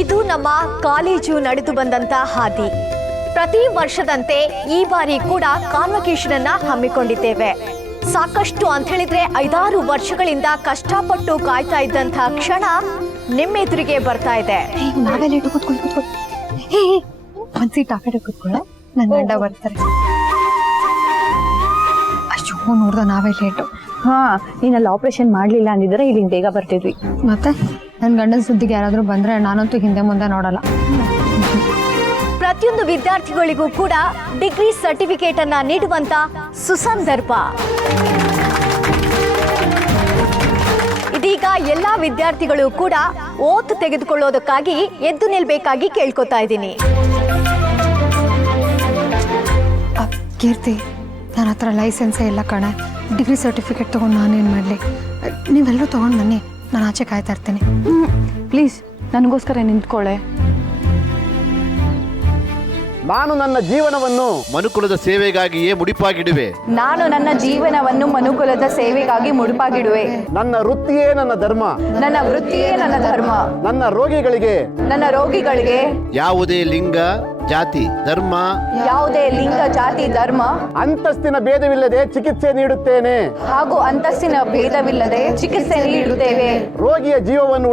ಇದು ನಮ್ಮ ಕಾಲೇಜು ನಡೆದು ಬಂದಂತ ಹಾದಿ. ಪ್ರತಿ ವರ್ಷದಂತೆ ಈ ಬಾರಿ ಕೂಡ ಕಾನ್ವೊಕೇಶನ್ ಅನ್ನ ಹಮ್ಮಿಕೊಂಡಿದ್ದೇವೆ. ಸಾಕಷ್ಟು ಅಂತ ಹೇಳಿದ್ರೆ 5-6 ವರ್ಷಗಳಿಂದ ಕಷ್ಟಪಟ್ಟು ಕಾಯ್ತಾ ಇದ್ದಂತಹ ಕ್ಷಣ ನಿಮ್ಮೆದುರಿಗೆ ಬರ್ತಾ ಇದೆ. ಒಂದ್ ಸೀಟ್ ಆ ಕಡೆ ಕೂತ್ಕೊಳ್ಳ, ನನ್ನ ಗಂಡ ಬರ್ತಾರೆ. ಅಯ್ಯೋ ನೋಡ್ದ ನಾವೇ ಲೇಟು. ಹಾ, ನೀನಲ್ಲಿ ಆಪರೇಷನ್ ಮಾಡ್ಲಿಲ್ಲ ಅಂದಿದ್ರೆ ಇಲ್ಲಿ ಬೇಗ ಬರ್ತಿದ್ವಿ. ಮತ್ತೆ ನನ್ನ ಗಂಡನ ಸುದ್ದಿಗೆ ಯಾರಾದ್ರೂ ಬಂದ್ರೆ ನಾನಂತೂ ಹಿಂದೆ ಮುಂದೆ ನೋಡಲ್ಲ. ಪ್ರತಿಯೊಂದು ವಿದ್ಯಾರ್ಥಿಗಳಿಗೂ ಕೂಡ ಡಿಗ್ರಿ ಸರ್ಟಿಫಿಕೇಟ್ ಅನ್ನ ನೀಡುವಂತ ಸುಸಂದರ್ಭ. ಇದೀಗ ಎಲ್ಲಾ ವಿದ್ಯಾರ್ಥಿಗಳು ಕೂಡ ಓತ್ ತೆಗೆದುಕೊಳ್ಳೋದಕ್ಕಾಗಿ ಎದ್ದು ನಿಲ್ಬೇಕಾಗಿ ಕೇಳ್ಕೊತಾ ಇದ್ದೀನಿ. ಕೀರ್ತಿ, ನನ್ನ ಹತ್ರ ಲೈಸೆನ್ಸೇ ಇಲ್ಲ ಕಣೆ. ಡಿಗ್ರಿ ಸರ್ಟಿಫಿಕೇಟ್ ತಗೊಂಡು ನಾನೇನು ಮಾಡಲಿ? ನೀವೆಲ್ಲರೂ ತಗೊಂಡು ಬನ್ನಿ, ನಾನು ಆಚೆ ಕಾಯ್ತಾ ಇರ್ತೀನಿ. ಪ್ಲೀಸ್ ನನಗೋಸ್ಕರ ನಿಂತ್ಕೊಳ್ಳೆ. ನಾನು ನನ್ನ ಜೀವನವನ್ನು ಮನುಕುಲದ ಸೇವೆಗಾಗಿಯೇ ಮುಡಿಪಾಗಿಡುವೆ. ನಾನು ನನ್ನ ಜೀವನವನ್ನು ಮನುಕುಲದ ಸೇವೆಗಾಗಿ ಮುಡುಪಾಗಿಡುವೆ. ನನ್ನ ವೃತ್ತಿಯೇ ನನ್ನ ಧರ್ಮ. ನನ್ನ ವೃತ್ತಿಯೇ ನನ್ನ ಧರ್ಮ. ನನ್ನ ರೋಗಿಗಳಿಗೆ ಯಾವುದೇ ಲಿಂಗ, ಜಾತಿ, ಧರ್ಮ, ಯಾವುದೇ ಲಿಂಗ, ಜಾತಿ, ಧರ್ಮ, ಅಂತಸ್ತಿನ ಭೇದವಿಲ್ಲದೆ ಚಿಕಿತ್ಸೆ ನೀಡುತ್ತೇನೆ. ಹಾಗೂ ಅಂತಸ್ತಿನ ಭೇದವಿಲ್ಲದೆ ಚಿಕಿತ್ಸೆ ನೀಡುತ್ತೇವೆ. ರೋಗಿಯ ಜೀವವನ್ನು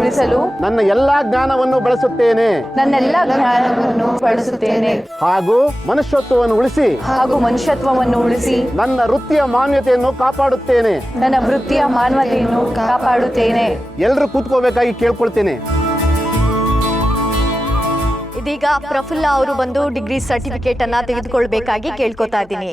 ಉಳಿಸಲು ನನ್ನ ಎಲ್ಲಾ ಜ್ಞಾನವನ್ನು ಬಳಸುತ್ತೇನೆ. ಹಾಗೂ ಮನುಷ್ಯತ್ವವನ್ನು ಉಳಿಸಿ ನನ್ನ ವೃತ್ತಿಯ ಮಾನ್ಯತೆಯನ್ನು ಕಾಪಾಡುತ್ತೇನೆ. ಎಲ್ಲರೂ ಕೂತ್ಕೋಬೇಕಾಗಿ ಕೇಳ್ಕೊಳ್ತೇನೆ. ಇದೀಗ ಪ್ರಫುಲ್ಲ ಅವರು ಬಂದು ಡಿಗ್ರಿ ಸರ್ಟಿಫಿಕೇಟ್ ಅನ್ನ ತೆಗೆದುಕೊಳ್ಬೇಕಾಗಿ ಕೇಳ್ಕೊತಾ ಇದ್ದೀನಿ.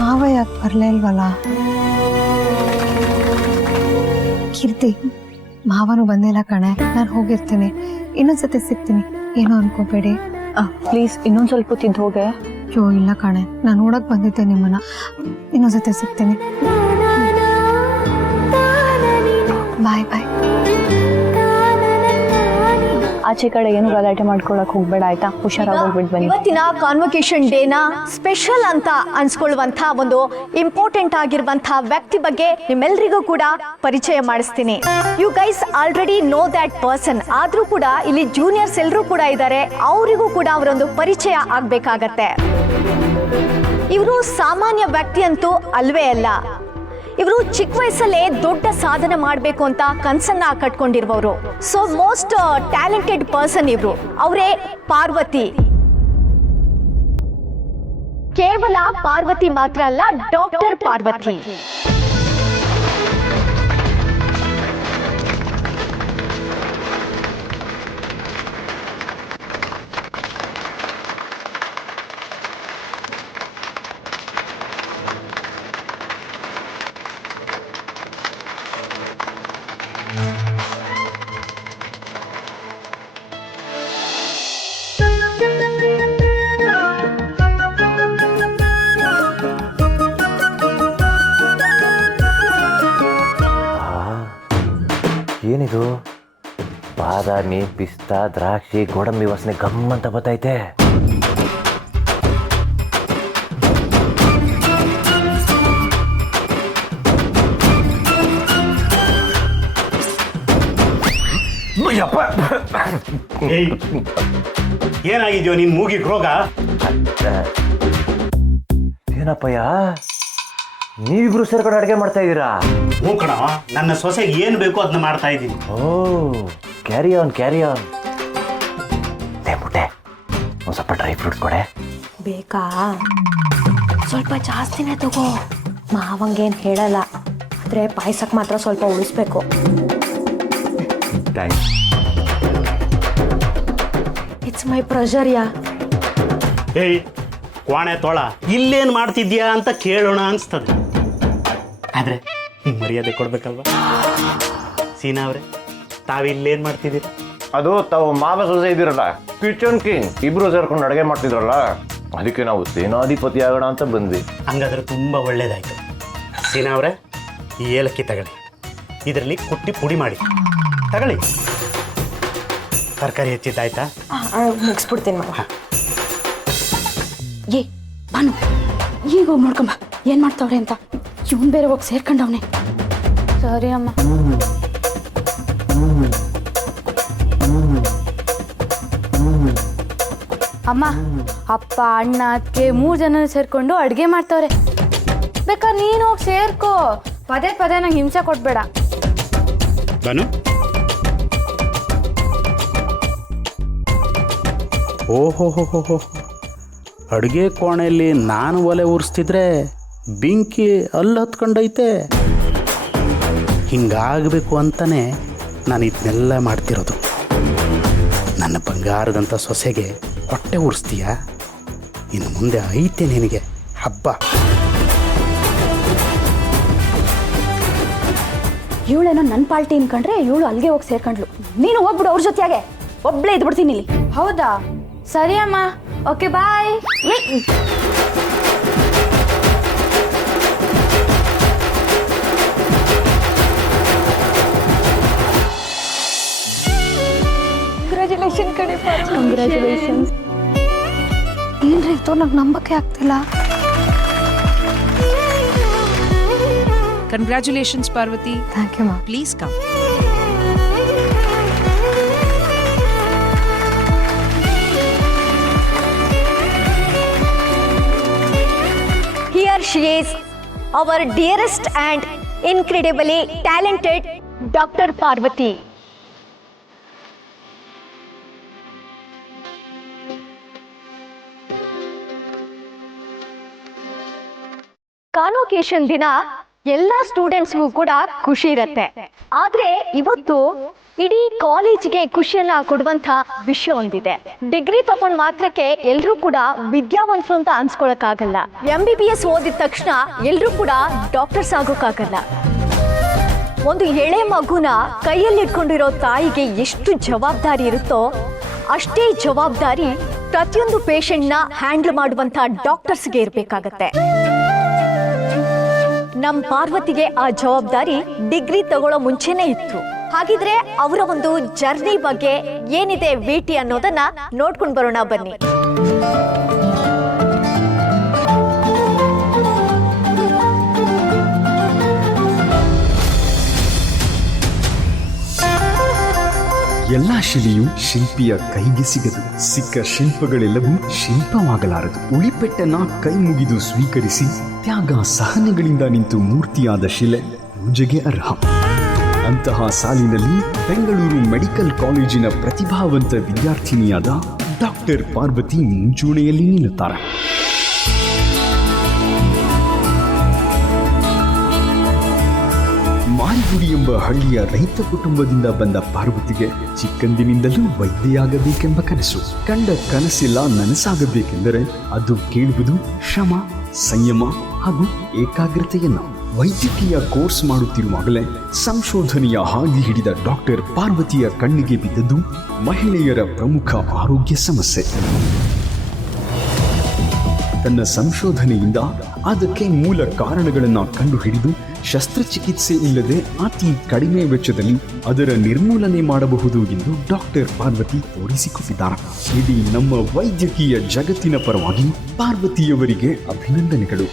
ಮಾವ ಯಾಕೆ ಬರಲೇ ಇಲ್ವಲ್ಲ? ಕೀರ್ತಿ, ಮಾವನು ಬಂದಿಲ್ಲ ಕಣೆ. ನಾನು ಹೋಗಿರ್ತೀನಿ, ಇನ್ನೊಂದ್ಸತಿ ಸಿಗ್ತೀನಿ, ಏನೋ ಅನ್ಕೋಬೇಡಿ. ಪ್ಲೀಸ್ ಇನ್ನೊಂದು ಸ್ವಲ್ಪ ತಿದ್ದು ಹೋಗೆ. ಅಯ್ಯೋ ಇಲ್ಲ ಕಣೆ, ನಾನು ನೋಡಕ್ ಬಂದಿದ್ದೆ ನಿಮ್ಮನ್ನ. ಇನ್ನೊಂದ್ಸತಿ ಸಿಗ್ತೀನಿ. ಬಾಯ್ ಬಾಯ್. ಆಚೆ ಕಡೆ ಏನು ಗಲಾಟೆ ಮಾಡ್ಕೊಳಕ್ ಹೋಗ್ಬೇಡ ಆಯ್ತಾ? ಹುಷಾರಾಗಿ ಹೋಗ್ಬಿಟ್ಟು ಬನ್ನಿ. ಇವತ್ತಿನ ಕಾನ್ವೊಕೇಶನ್ ಡೇನ ಸ್ಪೆಷಲ್ ಅಂತ ಅನ್ಸ್ಕೊಳ್ಳುವಂತ ಒಂದು ಇಂಪಾರ್ಟೆಂಟ್ ಆಗಿರುವಂತಹ ವ್ಯಕ್ತಿ ಬಗ್ಗೆ ನಿಮ್ಮೆಲ್ಲರಿಗೂ ಕೂಡ ಪರಿಚಯ ಮಾಡಿಸ್ತೀನಿ. You guys already know that person. ಆದ್ರೂ ಕೂಡ ಇಲ್ಲಿ ಜೂನಿಯರ್ಸ್ ಎಲ್ಲರೂ ಕೂಡ ಇದ್ದಾರೆ, ಅವರಿಗೂ ಕೂಡ ಅವರೊಂದು ಪರಿಚಯ ಆಗ್ಬೇಕಾಗತ್ತೆ. ಇವರು ಸಾಮಾನ್ಯ ವ್ಯಕ್ತಿ ಅಂತೂ ಅಲ್ವೇ ಅಲ್ಲ. ಇವರು ಚಿಕ್ಕ ವಯಸ್ಸಲ್ಲೇ ದೊಡ್ಡ ಸಾಧನೆ ಮಾಡಬೇಕು ಅಂತ ಕನಸನ್ನ ಕಟ್ಕೊಂಡಿರುವವರು. ಸೊ ಮೋಸ್ಟ್ ಟ್ಯಾಲೆಂಟೆಡ್ ಪರ್ಸನ್ ಇವರು. ಅವರೇ ಪಾರ್ವತಿ. ಕೇವಲ ಪಾರ್ವತಿ ಮಾತ್ರ ಅಲ್ಲ, ಡಾಕ್ಟರ್ ಪಾರ್ವತಿ. ಏನಿದು? ಬಾದಾಮಿ, ಪಿಸ್ತಾ, ದ್ರಾಕ್ಷಿ, ಗೋಡಂಬಿ ವಾಸನೆ ಗಮ್ಮಂತ ಬತ್ತೈತೆ. ಏನಾಗಿದ್ಯೋ ನಿನ್ ಮೂಗಿಗೆ ರೋಗ? ಏನಪ್ಪಯ್ಯ, ನೀವಿಬ್ರು ಸೇರ್ಕೊಂಡು ಅಡುಗೆ ಮಾಡ್ತಾ ಇದ್ದೀರಾ? ಹ್ಞೂ ಕಣ, ನನ್ನ ಸೊಸೆಗೆ ಏನು ಬೇಕೋ ಅದನ್ನ ಮಾಡ್ತಾ ಇದ್ದೀನಿ. ಓ, ಕ್ಯಾರಿ ಆನ್. ಮುಟ್ಟೆ, ಒಂದು ಸ್ವಲ್ಪ ಡ್ರೈ ಫ್ರೂಟ್ಸ್ ಕೊಡೆ. ಬೇಕಾ? ಸ್ವಲ್ಪ ಜಾಸ್ತಿನೇ ತಗೋ. ಮಾವಂಗೇನು ಹೇಳಲ್ಲ, ಆದರೆ ಪಾಯಸಕ್ಕೆ ಮಾತ್ರ ಸ್ವಲ್ಪ ಉಳಿಸ್ಬೇಕು. ಇಟ್ಸ್ ಮೈ ಪ್ರೆಷರ್ ಯಾ. ಏಯ್ ಕ್ವಾಣೆ ತೋಳ, ಇಲ್ಲೇನು ಮಾಡ್ತಿದ್ಯಾ ಅಂತ ಕೇಳೋಣ ಅನಿಸ್ತದೆ. ಆದರೆ ಮರ್ಯಾದೆ ಕೊಡ್ಬೇಕಲ್ವಾ? ಸೀನಾ ಅವರೇ, ತಾವಿಲ್ಲೇನು ಮಾಡ್ತಿದ್ದೀರಾ? ಅದು ತಾವು ಮಾವ ಸೊಸೆ ಇದ್ದೀರಲ್ಲ, ಕಿಚನ್ ಕಿಂಗ್ ಇಬ್ರು ಸೇರ್ಕೊಂಡು ಅಡುಗೆ ಮಾಡ್ತಿದ್ರಲ್ಲ, ಅದಕ್ಕೆ ನಾವು ಸೇನಾಧಿಪತಿ ಆಗೋಣ ಅಂತ ಬಂದ್ವಿ. ಹಂಗಾದ್ರೆ ತುಂಬ ಒಳ್ಳೇದಾಯ್ತು. ಸೀನಾ ಅವರೇ, ಈ ಏಲಕ್ಕಿ ತಗೊಳ್ಳಿ, ಇದರಲ್ಲಿ ಕುಟ್ಟಿ ಪುಡಿ ಮಾಡಿ. ತಗೊಳ್ಳಿ. ತರಕಾರಿ ಹೆಚ್ಚಿದ್ದಾಯ್ತಾ? ಮುಗಿಸ್ಬಿಡ್ತೀನಿ ಮಗ. ಏ ಬಾನು, ಈಗ ಹೋಗಿ ನೋಡ್ಕೊಂಬ ಏನು ಮಾಡ್ತಾವ್ರೆ ಅಂತ. ಇವನ್ ಬೇರೆ ಹೋಗಿ ಸೇರ್ಕೊಂಡವನೆ. ಸರಿ ಅಮ್ಮ. ಅಮ್ಮ, ಅಪ್ಪ ಅಣ್ಣ ಅದಕ್ಕೆ 3 ಜನ ಸೇರ್ಕೊಂಡು ಅಡುಗೆ ಮಾಡ್ತಾವ್ರೆ. ಬೇಕಾ ನೀನು ಹೋಗಿ ಸೇರ್ಕೋ. ಪದೇ ಪದೇ ನಂಗೆ ಹಿಂಸೆ ಕೊಟ್ಬೇಡ. ಬಾನು, ಓಹೋ, ಅಡುಗೆ ಕೋಣೆಯಲ್ಲಿ ನಾನು ಒಲೆ ಉರಿಸ್ತಿದ್ರೆ ಬೆಂಕಿ ಅಲ್ಲಿ ಹತ್ಕೊಂಡೈತೆ. ಹಿಂಗಾಗಬೇಕು ಅಂತಾನೆ ನಾನು ಇದನ್ನೆಲ್ಲ ಮಾಡ್ತಿರೋದು. ನನ್ನ ಬಂಗಾರದಂಥ ಸೊಸೆಗೆ ಹೊಟ್ಟೆ ಉರಿಸ್ತೀಯ? ಇನ್ನು ಮುಂದೆ ಐತೆ ನಿನಗೆ ಹಬ್ಬ. ಇವಳೇನೋ ನನ್ನ ಪಾರ್ಟಿ ಅನ್ಕೊಂಡ್ರೆ ಇವಳು ಅಲ್ಲಿಗೆ ಹೋಗಿ ಸೇರ್ಕೊಂಡ್ಲು. ನೀನು ಹೋಗ್ಬಿಡು ಅವ್ರ ಜೊತೆಯಾಗೆ, ಒಬ್ಳೇ ಇದ್ಬಿಡ್ತೀನಿ ಇಲ್ಲಿ. ಹೌದಾ? ಸರಿ ಅಮ್ಮ. Okay bye. ಕಂಗ್ರ್ಯಾಚುಲೇಷನ್ಸ್. ಏನ್ರಿ ಇದು, ನಂಗೆ ನಂಬಕ್ಕೆ ಆಗ್ತಿಲ್ಲ. Congratulations, Parvati. ಥ್ಯಾಂಕ್ ಯು ಮಾ. Please come. Here she is, our dearest and incredibly talented Dr. Parvati. Convocation ದಿನ ಎಲ್ಲ ಸ್ಟೂಡೆಂಟ್ಸ್ಗೂ ಕೂಡ ಖುಷಿ ಇರತ್ತೆ. ಆದ್ರೆ ಇವತ್ತು ಇಡೀ ಕಾಲೇಜಿಗೆ ಖುಷಿಯನ್ನ ಕೊಡುವಂತ ವಿಷಯ ಒಂದಿದೆ. ಡಿಗ್ರಿ ತಗೊಂಡ್ ಮಾತ್ರಕ್ಕೆ ಎಲ್ರೂ ಕೂಡ ವಿದ್ಯಾವಂತರು ಅಂತ ಅನ್ಸ್ಕೊಳಕ್ಕಾಗಲ್ಲ. MBBS ಓದಿದ ತಕ್ಷಣ ಎಲ್ರೂ ಕೂಡ ಡಾಕ್ಟರ್ಸ್ ಆಗೋಕ್ಕಾಗಲ್ಲ. ಒಂದು ಎಳೆ ಮಗುನ ಕೈಯಲ್ಲಿ ಇಟ್ಕೊಂಡಿರೋ ತಾಯಿಗೆ ಎಷ್ಟು ಜವಾಬ್ದಾರಿ ಇರುತ್ತೋ ಅಷ್ಟೇ ಜವಾಬ್ದಾರಿ ಪ್ರತಿಯೊಂದು ಪೇಷಂಟ್ನ ಹ್ಯಾಂಡಲ್ ಮಾಡುವಂತ ಡಾಕ್ಟರ್ಸ್ಗೆ ಇರಬೇಕಾಗತ್ತೆ. ನಮ್ ಪಾರ್ವತಿಗೆ ಆ ಜವಾಬ್ದಾರಿ ಡಿಗ್ರಿ ತಗೊಳ್ಳೋ ಮುಂಚೆನೆ ಇತ್ತು. ಹಾಗಿದ್ರೆ ಅವರ ಒಂದು ಜರ್ನಿ ಬಗ್ಗೆ ಏನಿದೆ ವಿಟಿ ಅನ್ನೋದನ್ನ ನೋಡ್ಕೊಂಡು ಬರೋಣ ಬನ್ನಿ. ಎಲ್ಲಾ ಶಿಲೆಯು ಶಿಲ್ಪಿಯ ಕೈಗೆ ಸಿಗದು. ಸಿಕ್ಕ ಶಿಲ್ಪಗಳೆಲ್ಲವೂ ಶಿಲ್ಪವಾಗಲಾರದು. ಉಳಿಪೆಟ್ಟನ್ನ ಕೈ ಮುಗಿದು ಸ್ವೀಕರಿಸಿ ತ್ಯಾಗ ಸಹನೆಗಳಿಂದ ನಿಂತು ಮೂರ್ತಿಯಾದ ಶಿಲೆ ಪೂಜೆಗೆ ಅರ್ಹ. ಅಂತಹ ಸಾಲಿನಲ್ಲಿ ಬೆಂಗಳೂರು ಮೆಡಿಕಲ್ ಕಾಲೇಜಿನ ಪ್ರತಿಭಾವಂತ ವಿದ್ಯಾರ್ಥಿನಿಯಾದ ಡಾಕ್ಟರ್ ಪಾರ್ವತಿ ಮುಂಚೂಣಿಯಲ್ಲಿ ನಿಲ್ಲುತ್ತಾರೆ. ಮಾರಿಗುಡಿ ಎಂಬ ಹಳ್ಳಿಯ ರೈತ ಕುಟುಂಬದಿಂದ ಬಂದ ಪಾರ್ವತಿಗೆ ಚಿಕ್ಕಂದಿನಿಂದಲೂ ವೈದ್ಯೆಯಾಗಬೇಕೆಂಬ ಕನಸು. ಕಂಡ ಕನಸೆಲ್ಲ ನನಸಾಗಬೇಕೆಂದರೆ ಅದು ಕೇಳುವುದು ಶ್ರಮ, ಸಂಯಮ ಹಾಗೂ ಏಕಾಗ್ರತೆಯನ್ನು. ವೈದ್ಯಕೀಯ ಕೋರ್ಸ್ ಮಾಡುತ್ತಿರುವಾಗಲೇ ಸಂಶೋಧನೆಯ ಹಾದಿ ಹಿಡಿದ ಡಾಕ್ಟರ್ ಪಾರ್ವತಿಯ ಕಣ್ಣಿಗೆ ಬಿದ್ದದ್ದು ಮಹಿಳೆಯರ ಪ್ರಮುಖ ಆರೋಗ್ಯ ಸಮಸ್ಯೆ. ತನ್ನ ಸಂಶೋಧನೆಯಿಂದ ಅದಕ್ಕೆ ಮೂಲ ಕಾರಣಗಳನ್ನು ಕಂಡುಹಿಡಿದು ಶಸ್ತ್ರಚಿಕಿತ್ಸೆ ಇಲ್ಲದೆ ಅತಿ ಕಡಿಮೆ ವೆಚ್ಚದಲ್ಲಿ ಅದರ ನಿರ್ಮೂಲನೆ ಮಾಡಬಹುದು ಎಂದು ಡಾಕ್ಟರ್ ಪಾರ್ವತಿ ತೋರಿಸಿಕೊಟ್ಟಿದ್ದಾರೆ. ಇಡೀ ನಮ್ಮ ವೈದ್ಯಕೀಯ ಜಗತ್ತಿನ ಪರವಾಗಿ ಪಾರ್ವತಿಯವರಿಗೆ ಅಭಿನಂದನೆಗಳು.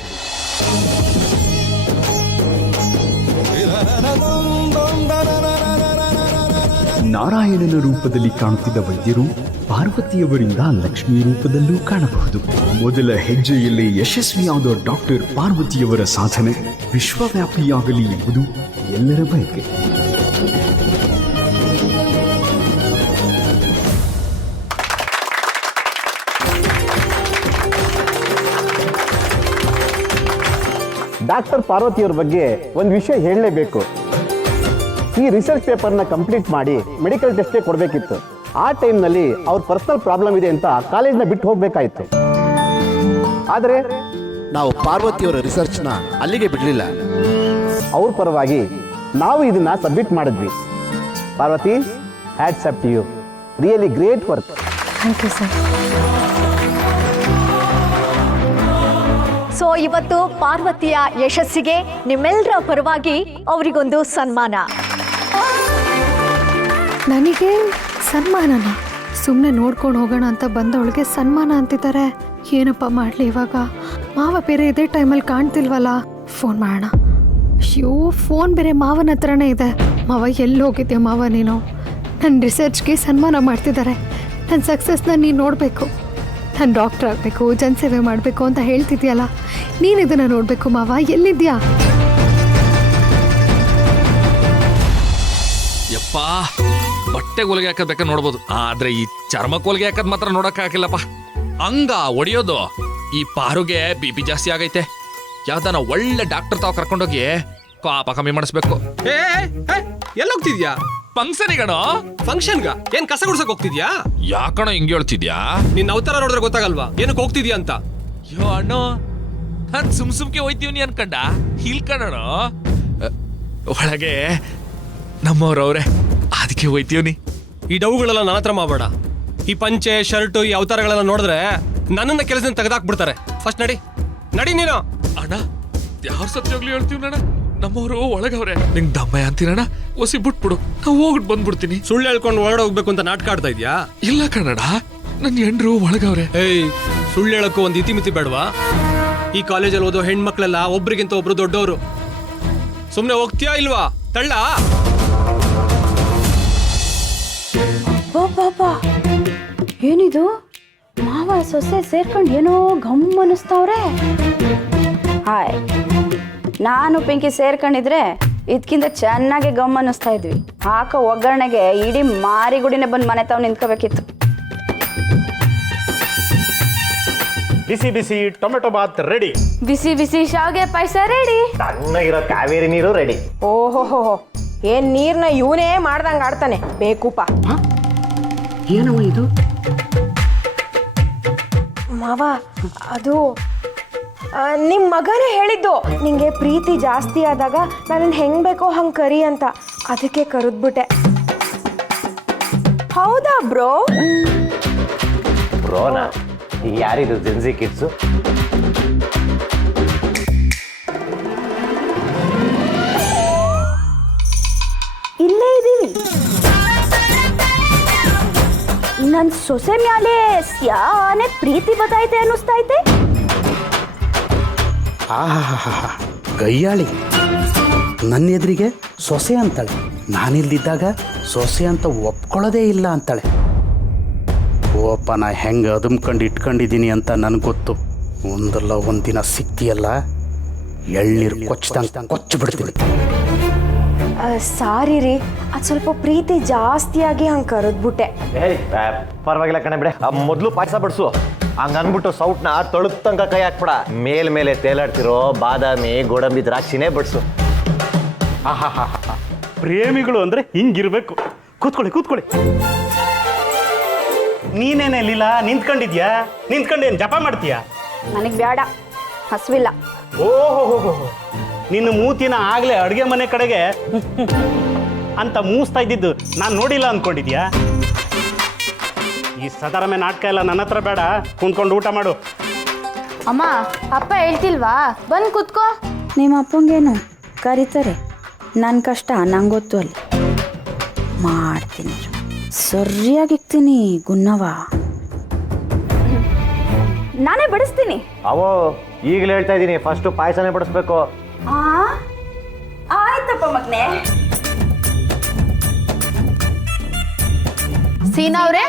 ನಾರಾಯಣನ ರೂಪದಲ್ಲಿ ಕಾಣುತ್ತಿದ್ದ ವೈದ್ಯರು ಪಾರ್ವತಿಯವರಿಂದ ಲಕ್ಷ್ಮೀ ರೂಪದಲ್ಲೂ ಕಾಣಬಹುದು. ಮೊದಲ ಹೆಜ್ಜೆಯಲ್ಲೇ ಯಶಸ್ವಿಯಾದ ಡಾಕ್ಟರ್ ಪಾರ್ವತಿಯವರ ಸಾಧನೆ ವಿಶ್ವವ್ಯಾಪಿಯಾಗಲಿ ಎಂಬುದು ಎಲ್ಲರ ಬಯಕೆ. ಡಾಕ್ಟರ್ ಪಾರ್ವತಿಯವ್ರ ಬಗ್ಗೆ ಒಂದು ವಿಷಯ ಹೇಳಲೇಬೇಕು. ಈ ರಿಸರ್ಚ್ ಪೇಪರ್ನ ಕಂಪ್ಲೀಟ್ ಮಾಡಿ ಮೆಡಿಕಲ್ ಟೆಸ್ಟ್ಗೆ ಕೊಡಬೇಕಿತ್ತು. ಆ ಟೈಮ್ನಲ್ಲಿ ಅವ್ರ ಪರ್ಸನಲ್ ಪ್ರಾಬ್ಲಮ್ ಇದೆ ಅಂತ ಕಾಲೇಜ್ನ ಬಿಟ್ಟು ಹೋಗ್ಬೇಕಾಯ್ತು. ಆದರೆ ನಾವು ಪಾರ್ವತಿಯವರ ರಿಸರ್ಚ್ನ ಅಲ್ಲಿಗೆ ಬಿಡಲಿಲ್ಲ. ಅವ್ರ ಪರವಾಗಿ ನಾವು ಇದನ್ನ ಸಬ್ಮಿಟ್ ಮಾಡಿದ್ವಿ. Parvati, hats up to you. Really great work. Thank you sir. So ಇವತ್ತು ಪಾರ್ವತಿಯ ಯಶಸ್ಸಿಗೆ ನಿಮ್ಮೆಲ್ಲರ ಪರವಾಗಿ ಅವರಿಗೊಂದು ಸನ್ಮಾನ. ನನಗೆ ಸನ್ಮಾನನ ಸುಮ್ಮನೆ ನೋಡ್ಕೊಂಡು ಹೋಗೋಣ ಅಂತ ಬಂದವಳಿಗೆ ಸನ್ಮಾನ ಅಂತಿದ್ದಾರೆ. ಏನಪ್ಪ ಮಾಡಲಿ ಇವಾಗ? ಮಾವ ಬೇರೆ ಇದೇ ಟೈಮಲ್ಲಿ ಕಾಣ್ತಿಲ್ವಲ್ಲ. ಫೋನ್ ಮಾಡೋಣ. ಅಯ್ಯೋ, ಫೋನ್ ಬೇರೆ ಮಾವನ ಹತ್ರನೇ ಇದೆ. ಮಾವ ಎಲ್ಲಿ ಹೋಗಿದ್ಯಾ ಮಾವ ನೀನು? ನನ್ನ ರಿಸರ್ಚ್ಗೆ ಸನ್ಮಾನ ಮಾಡ್ತಿದ್ದಾರೆ. ನನ್ನ ಸಕ್ಸಸ್ನ ನೀನು ನೋಡಬೇಕು. ನಾನು ಡಾಕ್ಟರ್ ಆಗಬೇಕು, ಜನಸೇವೆ ಮಾಡಬೇಕು ಅಂತ ಹೇಳ್ತಿದ್ಯಲ್ಲ, ನೀನು ಇದನ್ನು ನೋಡಬೇಕು ಮಾವ. ಎಲ್ಲಿದ್ಯಾ? ಯಪ್ಪ, ಬಟ್ಟೆ ಹೊಲಿಗೆ ಹಾಕದ್ ಬೇಕಾದ್ರೆ ನೋಡ್ಬೋದು, ಆದ್ರೆ ಈ ಚರ್ಮಕ್ಕೆ ಹೊಲಿಗೆ ಹಾಕದ್ ಮಾತ್ರ ನೋಡಕ್ ಹಾಕಿಲ್ಲಪ್ಪ. ಹಂಗ ಹೊಡಿಯೋದು. ಈ ಪಾರುಗೆ BP ಜಾಸ್ತಿ ಆಗೈತೆ. ಯಾವ್ದಾನ ಒಳ್ಳೆ ಡಾಕ್ಟರ್ ತಾವ್ ಕರ್ಕೊಂಡೋಗಿ ಪಾಪ ಕಮ್ಮಿ ಮಾಡಿಸ್ಬೇಕು. ಎಲ್ಲ ಹೋಗ್ತಿದ್ಯಾ? ಫಂಕ್ಷನಿಗಣೋ. ಫಂಕ್ಷನ್ಗ ಏನ್ ಕಸ ಗುಡ್ಸಕ್ ಹೋಗ್ತಿದ್ಯಾ? ಯಾಕಣ ಹಿಂಗೆ ಹೇಳ್ತಿದ್ಯಾ? ನಿನ್ನ ಅವತಾರ ನೋಡಿದ್ರೆ ಗೊತ್ತಾಗಲ್ವಾ ಏನಕ್ಕೆ ಹೋಗ್ತಿದ್ಯಾ ಅಂತ? ಅಯ್ಯೋ ಅಣ್ಣ, ನಾನ್ ಸುಮ್ಕೆ ಹೋಯ್ತೀವ್ನಿ ಅನ್ಕಂಡ ಹಿಲ್ಕಣ. ಒಳಗೆ ನಮ್ಮವ್ರವ್ರೆ, ಅದಕ್ಕೆ ಹೋಯ್ತೀವ್ನಿ. ಈ ಡೌಗಳೆಲ್ಲ ನನ್ನ ಹತ್ರ ಮಾಡಬೇಡ. ಈ ಪಂಚೆ ಶರ್ಟು ಈ ಅವತಾರಗಳೆಲ್ಲ ನೋಡಿದ್ರೆ ನನ್ನನ್ನ ಕೆಲಸದಿಂದ ತೆಗೆದಾಕ್ಬಿಡ್ತಾರೆ. ಫಸ್ಟ್ ನಡಿ ನಡಿ ನೀನು. ಅಣ್ಣ, ಯಾರು ಸತ್ಯೋಗ್ಲಿ ಹೇಳ್ತೀವ್ನಣ್ಣ, ನಮ್ಮವರು ಒಳಗವ್ರೆ. ನಿಂಗ್ ದಮ್ಮಯ್ಯ ಅಂತೀನಣ್ಣ, ಒಸಿ ಬಿಟ್ಬಿಡು, ನಾವು ಹೋಗ್ಬಿಟ್ಟು ಬಂದ್ಬಿಡ್ತೀನಿ. ಸುಳ್ಳು ಹೇಳ್ಕೊಂಡು ಒಳಗಡೆ ಹೋಗ್ಬೇಕು ಅಂತ ನಾಟಕ ಆಡ್ತಾ ಇದ್ಯಾ? ಇಲ್ಲ ಕನ್ನಡ, ನನ್ನ ಹೆಂಡ್ರು ಒಳಗವ್ರೆ. ಏಯ್, ಸುಳ್ಳು ಹೇಳಕ್ಕೂ ಒಂದು ಇತಿಮಿತಿ ಬೇಡವಾ? ಈ ಕಾಲೇಜಲ್ಲಿ ಓದೋ ಹೆಣ್ಮಕ್ಳೆಲ್ಲ ಒಬ್ರಿಗಿಂತ ಒಬ್ರು ದೊಡ್ಡವರು. ಸುಮ್ನೆ ಹೋಗ್ತೀಯಾ ಇಲ್ವಾ? ತಳ್ಳ. ಏನಿದು? ಮಾವ ಸೊಸೆ ಸೇರ್ಕೊಂಡು ಏನೋ ಘಮ್ ಅನ್ನಿಸ್ತಾವ್ರೆ. ಹಾಯ್, ನಾನು ಪಿಂಕಿ ಸೇರ್ಕೊಂಡಿದ್ರೆ ಇದಕ್ಕಿಂತ ಚೆನ್ನಾಗಿ ಗಮ್ ಅನ್ನಿಸ್ತಾ ಇದ್ವಿ. ಹಾಕೋ ಒಗ್ಗರಣೆಗೆ ಇಡೀ ಮಾರಿಗುಡಿನೇ ಬಂದು ಮನೆ ತಾವು ನಿಂತ್ಕೋಬೇಕಿತ್ತು. ಬಿಸಿ ಬಿಸಿ ಟೊಮೆಟೊ ಬಾತ್ ರೆಡಿ. ಬಿಸಿ ಬಿಸಿ ಶಾವಿಗೆ ಪಾಯಸ ರೆಡಿ. ತಣ್ಣಗಿರೋ ಕಾವೇರಿ ನೀರು ರೆಡಿ. ಓಹೋ, ಏನ್ ನೀರ್ನ ಇವನೇ ಮಾಡ್ದಂಗ ಆಡ್ತಾನೆ ಬೇಕೂಪ. ಏನವ ಇದು? ಮಾವ, ಅದು ನಿಮ್ಮ ಮಗನೇ ಹೇಳಿದ್ದು ನಿಂಗೆ ಪ್ರೀತಿ ಜಾಸ್ತಿ ಆದಾಗ ನನ್ನ ಹೆಂಗ್ ಬೇಕೋ ಹಂಗೆ ಕರಿ ಅಂತ. ಅದಕ್ಕೆ ಕರೆದ್ಬಿಟ್ಟೆ. ಹೌದಾ ಬ್ರೋ? ಬ್ರೋನಾ? ಯಾರಿದು ಜೆನ್ಸಿ ಕಿಡ್ಸು? ಇಲ್ಲೇ ಇದೀವಿ. ನನ್ ಸೊಸೆ ಮ್ಯಾಲೆ ಸ್ಯಾನೆ ಪ್ರೀತಿ ಬತ್ತೈತೆ ಅನ್ನಿಸ್ತೈತೆ. ಆಹಾ, ಗಯ್ಯಾಳಿ. ನನ್ನ ಎದುರಿಗೆ ಸೊಸೆ ಅಂತಾಳೆ, ನಾನಿಲ್ದಿದ್ದಾಗ ಸೊಸೆ ಅಂತ ಒಪ್ಕೊಳ್ಳೋದೇ ಇಲ್ಲ ಅಂತಾಳೆ. ಓಪ್ಪ, ನಾ ಹೆಂಗೆ ಅದುಮ್ಕೊಂಡು ಇಟ್ಕೊಂಡಿದ್ದೀನಿ ಅಂತ ನನಗೆ ಗೊತ್ತು. ಒಂದಲ್ಲ ಒಂದಿನ ಸಿಕ್ತಿಯಲ್ಲ, ಎಳ್ನೀರು ಕೊಚ್ಚದಂಗೆ ಕೊಚ್ಚು ಬಿಡ್ತೀನಿ. ಸಾರಿ ರೀ, ಅದು ಸ್ವಲ್ಪ ಪ್ರೀತಿ ಜಾಸ್ತಿಯಾಗಿ ಹಂಗೆ ಕರೆದ್ಬಿಟ್ಟೆ. ಪರವಾಗಿಲ್ಲ ಕಣೆ ಬಿಡೆ. ಮೊದಲು ಪಾಯಸ ಬಡಿಸು. ಹಂಗ ಅಂದ್ಬಿಟ್ಟು ಸೌಟ್ನ ತೊಳೆದ ತನಕ ಕೈ ಹಾಕ್ಬಿಡ. ಮೇಲೆ ತೇಲಾಡ್ತಿರೋ ಬಾದಾಮಿ ಗೋಡಂಬಿ ದ್ರಾಕ್ಷಿನೇ ಬಡಿಸು. ಪ್ರೇಮಿಗಳು ಅಂದ್ರೆ ಹಿಂಗಿರ್ಬೇಕು. ಕೂತ್ಕೊಳ್ಳಿ. ನೀನೇನೆ ಲೀಲಾ ನಿಂತ್ಕೊಂಡಿದ್ಯಾ? ನಿಂತ್ಕೊಂಡು ಏನು ಜಪ ಮಾಡ್ತೀಯಾ? ನನಗೆ ಬೇಡ, ಹಸುವಿಲ್ಲ. ಓಹೋ, ನಿನ್ನ ಮೂತಿನ ಆಗ್ಲೇ ಅಡುಗೆ ಮನೆ ಕಡೆಗೆ ಅಂತ ಮೂಸ್ತಾ ಇದ್ದಿದ್ದು ನಾನು ನೋಡಿಲ್ಲ ಅಂದ್ಕೊಂಡಿದ್ಯಾ? ಈ ಸದರಮೆ ನಾಟಕ ಎಲ್ಲ ನನ್ನ ಹತ್ರ ಬೇಡ. ಕುಂತ್ಕೊಂಡು ಊಟ ಮಾಡು. ಅಮ್ಮ, ಅಪ್ಪ ಹೇಳ್ತಿಲ್ವಾ? ಬಂದ್ ಕುತ್ಕೋ. ನಿಮ್ಮ ಅಪ್ಪಂಗೇನು ಕರೀತಾರೆ, ನನ್ನ ಕಷ್ಟ ನಂಗೆ ಗೊತ್ತು. ಅಲ್ಲಿ ಮಾಡ್ತೀನಿ, ಸರಿಯಾಗಿಕ್ತೀನಿ ಗುನ್ನವ. ನಾನೇ ಬಡಿಸ್ತೀನಿ. ಅವೋ, ಈಗಲೇ ಹೇಳ್ತಾ ಇದ್ದೀನಿ, ಫಸ್ಟ್ ಪಾಯಸನೇ ಬಡಿಸ್ಬೇಕು. ಆಯ್ತಪ್ಪ ಮಗ್ನೆ. ಸೀನಾ ಅವ್ರೆ,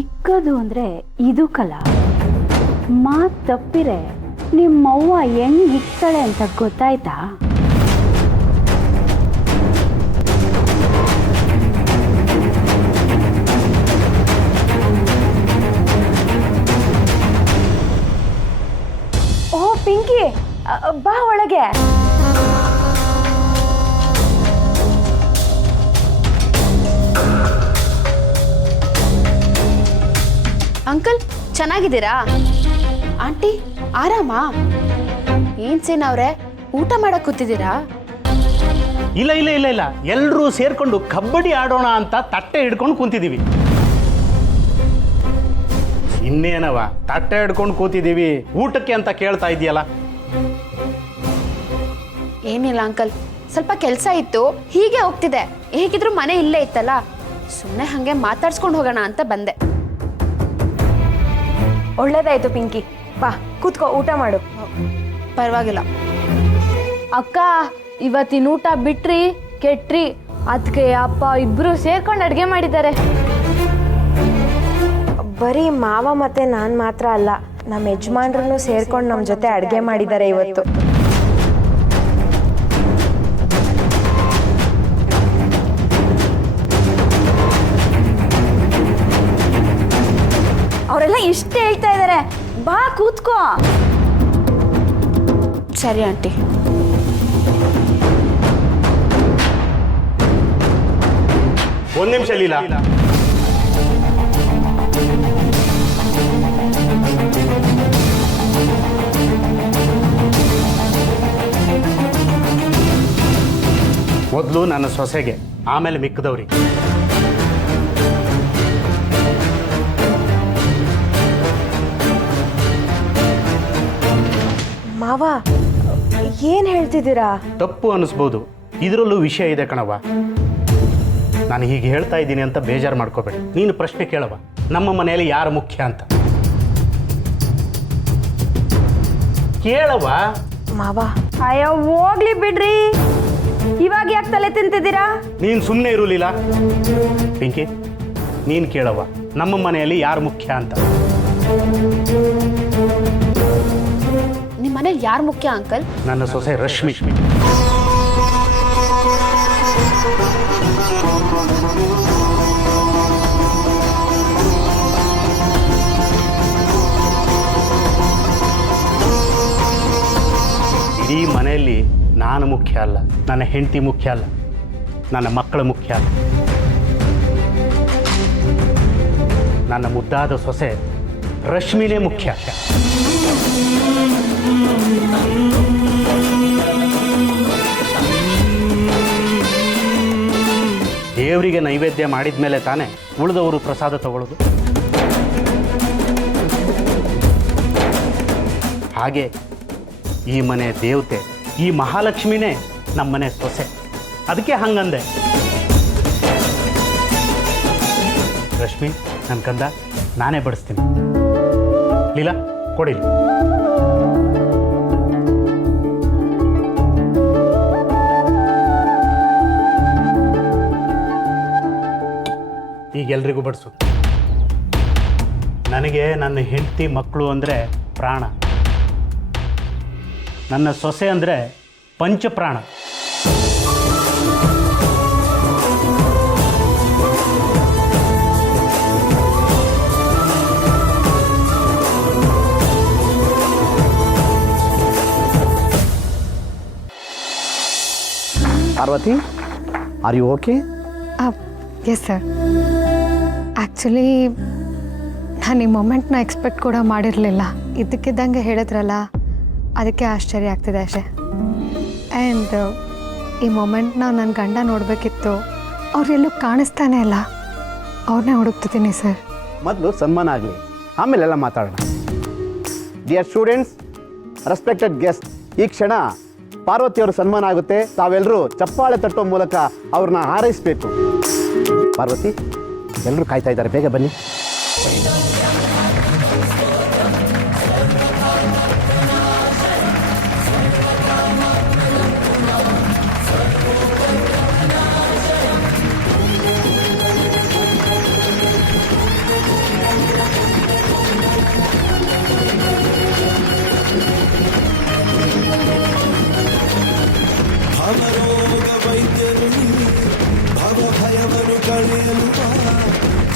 ಇಕ್ಕದು ಅಂದ್ರೆ ಇದು ಕಲ. ಮಾತು ತಪ್ಪಿರೆ ನಿಮ್ಮವ್ವ ಹೆಂಗ್ ಇಕ್ತಾಳೆ ಅಂತ ಗೊತ್ತಾಯ್ತಾ? ಓ ಪಿಂಕಿ, ಬಾ ಒಳಗೆ. ಅಂಕಲ್ ಚೆನ್ನಾಗಿದ್ದೀರಾ? ಆಂಟಿ ಆರಾಮಾ? ಏನ್ ಸೀನಾ ಅವ್ರೆ, ಊಟ ಮಾಡಕ್ ಕೂತಿದ್ದೀರಾ? ಇಲ್ಲ ಇಲ್ಲ ಇಲ್ಲ ಇಲ್ಲ, ಎಲ್ಲರೂ ಸೇರ್ಕೊಂಡು ಕಬಡ್ಡಿ ಆಡೋಣ ಅಂತ ತಟ್ಟೆ ಹಿಡ್ಕೊಂಡು ಕೂತಿದ್ದೀವಿ. ಇನ್ನೇನವ, ತಟ್ಟೆ ಹಿಡ್ಕೊಂಡು ಕೂತಿದ್ದೀವಿ, ಊಟಕ್ಕೆ ಅಂತ ಕೇಳ್ತಾ ಇದೆಯಲ್ಲ. ಏನಿಲ್ಲ ಅಂಕಲ್, ಸ್ವಲ್ಪ ಕೆಲಸ ಇತ್ತು, ಹೀಗೆ ಹೋಗ್ತಿದೆ. ಹೇಗಿದ್ರು ಮನೆ ಇಲ್ಲೇ ಇತ್ತಲ್ಲ, ಸುಮ್ಮನೆ ಹಾಗೆ ಮಾತಾಡ್ಸ್ಕೊಂಡು ಹೋಗೋಣ ಅಂತ ಬಂದೆ. ಒಳ್ಳೇದಾಯ್ತು ಪಿಂಕಿ, ಬಾ ಕೂತ್ಕೋ, ಊಟ ಮಾಡು. ಪರವಾಗಿಲ್ಲ ಅಕ್ಕ, ಇವತ್ತಿನ ಊಟ ಬಿಟ್ರಿ ಕೆಟ್ರಿ. ಅದಕ್ಕೆ ಅಪ್ಪ ಇಬ್ರು ಸೇರ್ಕೊಂಡು ಅಡುಗೆ ಮಾಡಿದ್ದಾರೆ. ಬರೀ ಮಾವ ಮತ್ತೆ ನಾನು ಮಾತ್ರ ಅಲ್ಲ, ನಮ್ಮ ಯಜಮಾನ್ರನ್ನು ಸೇರ್ಕೊಂಡು ನಮ್ಮ ಜೊತೆ ಅಡುಗೆ ಮಾಡಿದ್ದಾರೆ ಇವತ್ತು. ಅವರೆಲ್ಲ ಇಷ್ಟೇ ಹೇಳ್ತಾ ಇದ್ದಾರೆ, ಬಾ ಕೂತ್ಕೋ. ಸರಿ ಆಂಟಿ. ಒಂದು ನಿಮಿಷ ಲೀಲಾ. ಮೊದಲು ನನ್ನ ಸೊಸೆಗೆ, ಆಮೇಲೆ ಮಿಕ್ಕದವ್ರಿಗೆ. ಮಾವ ಏನ್ ಹೇಳ್ತಿದ್ದೀರಾ? ತಪ್ಪು ಅನ್ನಿಸ್ಬೋದು, ಇದರಲ್ಲೂ ವಿಷಯ ಇದೆ ಕಣವ. ನಾನು ಹೀಗೆ ಹೇಳ್ತಾ ಇದ್ದೀನಿ ಅಂತ ಬೇಜಾರು ಮಾಡ್ಕೋಬೇಡ. ನೀನು ಪ್ರಶ್ನೆ ಕೇಳವ, ನಮ್ಮ ಮನೆಯಲ್ಲಿ ಯಾರು ಮುಖ್ಯ ಅಂತ ಕೇಳವ. ಮಾವ ಅಯ್ಯೋ ಹೋಗ್ಲಿ ಬಿಡ್ರಿ, ಇವಾಗ ಯಾಕೆ ತಲೆ ತಿಂತಿದ್ದೀರಾ? ನೀನು ಸುಮ್ಮನೆ ಇರಲಿಲ್ಲ. ಪಿಂಕಿ, ನೀನು ಕೇಳವ, ನಮ್ಮ ಮನೆಯಲ್ಲಿ ಯಾರು ಮುಖ್ಯ ಅಂತ. ನಿಮ್ಮ ಮನೇಲಿ ಯಾರು ಮುಖ್ಯ ಅಂಕಲ್? ನನ್ನ ಸೊಸೆ ರಶ್ಮಿ. ಇಡೀ ಮನೆಯಲ್ಲಿ ನಾನು ಮುಖ್ಯ ಅಲ್ಲ, ನನ್ನ ಹೆಂಡತಿ ಮುಖ್ಯ ಅಲ್ಲ, ನನ್ನ ಮಕ್ಕಳು ಮುಖ್ಯ ಅಲ್ಲ. ನನ್ನ ಮುದ್ದಾದ ಸೊಸೆ ರಶ್ಮಿನೇ ಮುಖ್ಯ. ದೇವರಿಗೆ ನೈವೇದ್ಯ ಮಾಡಿದ ಮೇಲೆ ತಾನೇ ಉಳಿದವರು ಪ್ರಸಾದ ತಗೊಳ್ಳೋದು. ಹಾಗೆ ಈ ಮನೆ ದೇವತೆ, ಈ ಮಹಾಲಕ್ಷ್ಮಿನೇ ನಮ್ಮನೆ ಸೊಸೆ. ಅದಕ್ಕೆ ಹಂಗಂದೆ. ರಶ್ಮಿ, ನನ್ನ ಕಂದ, ನಾನೇ ಬಡಿಸ್ತೀನಿ. ಲೀಲಾ, ಕೊಡಿ. ಈಗ ಎಲ್ರಿಗೂ ಬಡಿಸು. ನನಗೆ ನನ್ನ ಹೆಂಡತಿ ಮಕ್ಕಳು ಅಂದರೆ ಪ್ರಾಣ. ನನ್ನ ಸೊಸೆ ಅಂದರೆ ಪಂಚಪ್ರಾಣ. Parvathi, are you okay? Yes sir. Actually ನಾನು ಈ ಮೊಮೆಂಟ್ನ ಎಕ್ಸ್ಪೆಕ್ಟ್ ಕೂಡ ಮಾಡಿರಲಿಲ್ಲ. ಇದ್ದಕ್ಕಿದ್ದಂಗೆ ಹೇಳಿದ್ರಲ್ಲ, ಅದಕ್ಕೆ ಆಶ್ಚರ್ಯ ಆಗ್ತಿದೆ ಅಷ್ಟೇ. ಆ್ಯಂಡ್ ಈ ಮೊಮೆಂಟ್ನ ನನ್ನ ಗಂಡ ನೋಡಬೇಕಿತ್ತು, ಅವರೆಲ್ಲೂ ಕಾಣಿಸ್ತಾನೆ ಇಲ್ಲ. ಅವ್ರನ್ನೇ ಹುಡುಕ್ತಿದ್ದೀನಿ ಸರ್. ಮೊದಲು ಸನ್ಮಾನ ಆಗಲಿ, ಆಮೇಲೆಲ್ಲ ಮಾತಾಡೋಣ. ಡಿಯರ್ ಸ್ಟೂಡೆಂಟ್ಸ್, ರೆಸ್ಪೆಕ್ಟೆಡ್ ಗೆಸ್ಟ್, ಈ ಕ್ಷಣ ಪಾರ್ವತಿಯವರು ಸನ್ಮಾನ ಆಗುತ್ತೆ. ತಾವೆಲ್ಲರೂ ಚಪ್ಪಾಳೆ ತಟ್ಟೋ ಮೂಲಕ ಅವ್ರನ್ನ ಹಾರೈಸಬೇಕು. ಪಾರ್ವತಿ, ಎಲ್ಲರೂ ಕಾಯ್ತಾ ಇದ್ದಾರೆ, ಬೇಗ ಬನ್ನಿ.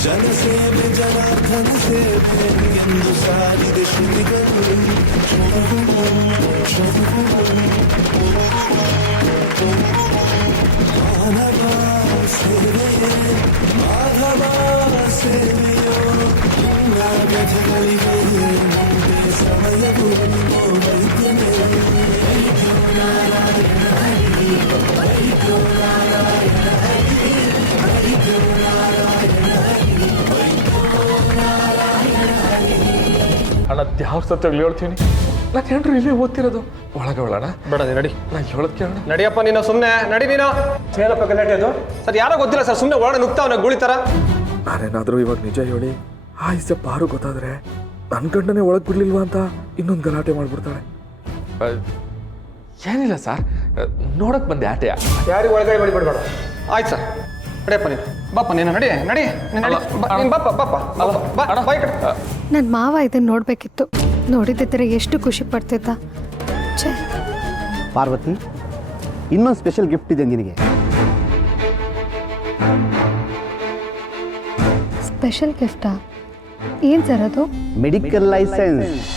ಜನಸೇವೆ ಜನಾರ್ದನ ಸೇವೆ ಎಂದು ಸಾರಿದ ಶ್ರೀಗಳು ಮಾನವ ಸೇವೆಯೇ ಮಾಧವ ಸೇವೆಯೋ ಎಲ್ಲ ವ್ಯಥೆಗಳಿಗೆ ಮುಂದೆ ಸಮಯವು ವೈದ್ಯನೇ ವೈದ್ಯೋ ನಾರಾಯಣ ಹರಿ ವೈದ್ಯೋ ಅವ್ರ ಸತ್ತೋಗ್ಲಿ ಹೇಳ್ತೀನಿ. ನಾ ಕೇಳ್ರು ಇಲ್ಲೇ ಓದ್ತಿರೋದು. ಒಳಗೆ ಒಳಣ ಬೇಡ ನಡಿ. ನಾ ಹೇಳೋದ್ ಕೇಳೋಣ. ನಡಿಯಪ್ಪ ನೀನು ಸುಮ್ಮನೆ ನಡಿ ನೀನು. ಏನಪ್ಪ ಗಲಾಟೆ ಅದು? ಸರ್ ಯಾರೋ ಗೊತ್ತಿಲ್ಲ ಸರ್, ಸುಮ್ಮನೆ ಒಳಗೆ ನುಗ್ತಾವನ ಗುಳಿ ಥರ. ನಾನೇನಾದರೂ ಇವಾಗ ನಿಜ ಹೇಳಿ ಆ ಇಸ ಪಾರು ಗೊತ್ತಾದ್ರೆ ನನ್ನ ಗಂಡನೇ ಒಳಗೆ ಬಿಡ್ಲಿಲ್ವಾ ಅಂತ ಇನ್ನೊಂದು ಗಲಾಟೆ ಮಾಡ್ಬಿಡ್ತಾಳೆ. ಏನಿಲ್ಲ ಸರ್, ನೋಡಕ್ ಬಂದೆ ಆಟೆಯ. ಯಾರಿಗೆ ಒಳಗಡೆ ಬಿಡಬೇಡ. ಆಯ್ತು ಸರ್, ನಡಿಯಪ್ಪ ನೀನು. ಬಾಪ ನೀನು ನಡಿ ನಡಿ ಬಾಪ ಬಾಪ ಬಾ ಈ ಕಡೆ. ನನ್ನ ಮಾವ ಇದನ್ನ ನೋಡ್ಬೇಕಿತ್ತು. ನೋಡಿದ್ದಿದ್ರೆ ಎಷ್ಟು ಖುಷಿ ಪಡ್ತಿದ್ದ. ಛೇ. ಪಾರ್ವತಿ, ಇನ್ನೊಂದು ಸ್ಪೆಷಲ್ ಗಿಫ್ಟ್ ಇದೆ ನಿನಗೆ. ಸ್ಪೆಷಲ್ ಗಿಫ್ಟಾ? ಏನು ಸರ್ ಅದು? Medical licence.